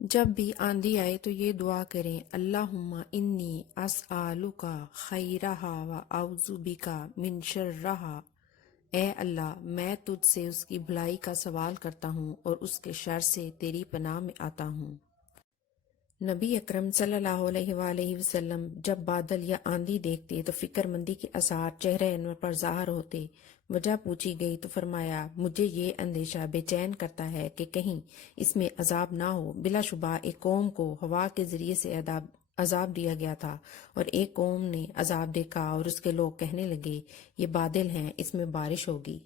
جب بھی آندھی آئے تو یہ دعا کریں، اللہم انی اسألک خیرہا و اعوذ بک من شرہا۔ اے اللہ، میں تجھ سے اس کی بھلائی کا سوال کرتا ہوں اور اس کے شر سے تیری پناہ میں آتا ہوں۔ نبی اکرم صلی اللہ علیہ وآلہ وسلم جب بادل یا آندھی دیکھتے تو فکر مندی کے آثار چہرہ انور پر ظاہر ہوتے۔ وجہ پوچھی گئی تو فرمایا، مجھے یہ اندیشہ بے چین کرتا ہے کہ کہیں اس میں عذاب نہ ہو۔ بلا شبہ ایک قوم کو ہوا کے ذریعے سے عذاب دیا گیا تھا، اور ایک قوم نے عذاب دیکھا اور اس کے لوگ کہنے لگے، یہ بادل ہیں، اس میں بارش ہوگی۔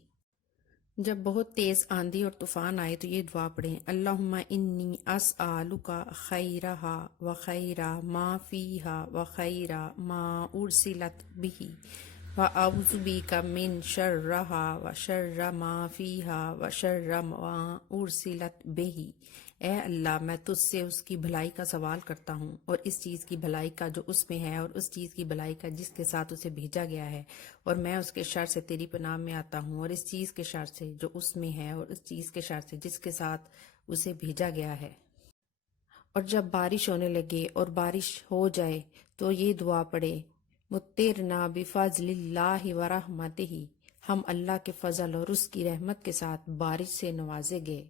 جب بہت تیز آندھی اور طوفان آئے تو یہ دعا پڑھیں، اللہم انی اسألک خیرہا و خیر ما فیہا و خیر ما ارسلت بہ و اعوذ بک من شرہا و شر ما فیہا و شر ما ارسلت بہ۔ اے اللہ، میں تجھ سے اس کی بھلائی کا سوال کرتا ہوں، اور اس چیز کی بھلائی کا جو اس میں ہے، اور اس چیز کی بھلائی کا جس کے ساتھ اسے بھیجا گیا ہے، اور میں اس کے شر سے تیری پناہ میں آتا ہوں، اور اس چیز کے شر سے جو اس میں ہے، اور اس چیز کے شر سے جس کے ساتھ اسے بھیجا گیا ہے۔ اور جب بارش ہونے لگے اور بارش ہو جائے تو یہ دعا پڑھے، مطرنا بفضل اللہ ورحمتہ، ہم اللہ کے فضل اور اس کی رحمت کے ساتھ بارش سے نوازے گئے۔